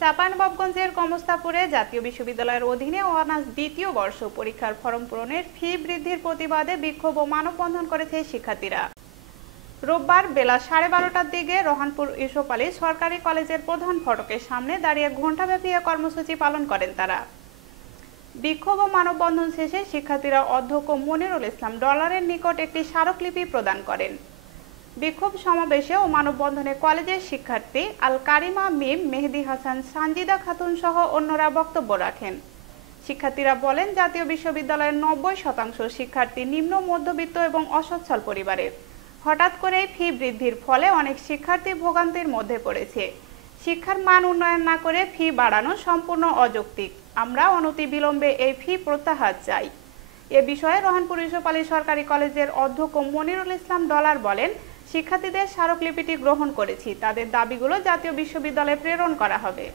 চাঁপাইনবাবগঞ্জের কমস্তাপুরে জাতীয় বিশ্ববিদ্যালয়ের অধীনে অনার্স দ্বিতীয় বর্ষ পরীক্ষার ফরম পূরণের ফি বৃদ্ধির প্রতিবাদে বিক্ষোভ ও মানববন্ধন করেছে শিক্ষার্থীরা। রোববার বেলা 12:30টার দিকে রহনপুর ইউসুফ আলী সরকারি কলেজের প্রধান ফটকের সামনে দাঁড়িয়ে ঘণ্টাব্যাপী কর্মসূচি পালন করেন তারা। বিক্ষোভ ও মানববন্ধন শেষে শিক্ষার্থীরা অধ্যক্ষ মনিরুল ইসলাম ডলারের নিকট একটি স্মারকলিপি প্রদান করেন। বিক্ষোভ সমাবেশে ও মানববন্ধনে কলেজের শিক্ষার্থী আল কারিমা মিম, মেহেদি হাসান, সানজিদা খাতুন সহ অন্যরা বক্তব্য রাখেন। শিক্ষার্থীরা বলেন, জাতীয় বিশ্ববিদ্যালয়ের 90% শিক্ষার্থী নিম্ন মধ্যবিত্ত এবং অসচ্ছল পরিবারের। হঠাৎ করেই ফি বৃদ্ধির ফলে অনেক শিক্ষার্থী ভোগান্তির মধ্যে পড়েছে। শিক্ষার মান উন্নয়ন না করে ফি বাড়ানো সম্পূর্ণ অযৌক্তিক। আমরা অনতিবিলম্বে এই ফি প্রত্যাহার চাই। এ বিষয়ে রহনপুর ইউসুফ আলী সরকারি কলেজের অধ্যক্ষ মনিরুল ইসলাম ডলার বলেন, শিক্ষার্থীদের স্মারকলিপিটি গ্রহণ করেছি, তাদের দাবিগুলো জাতীয় বিশ্ববিদ্যালয়ে প্রেরণ করা হবে।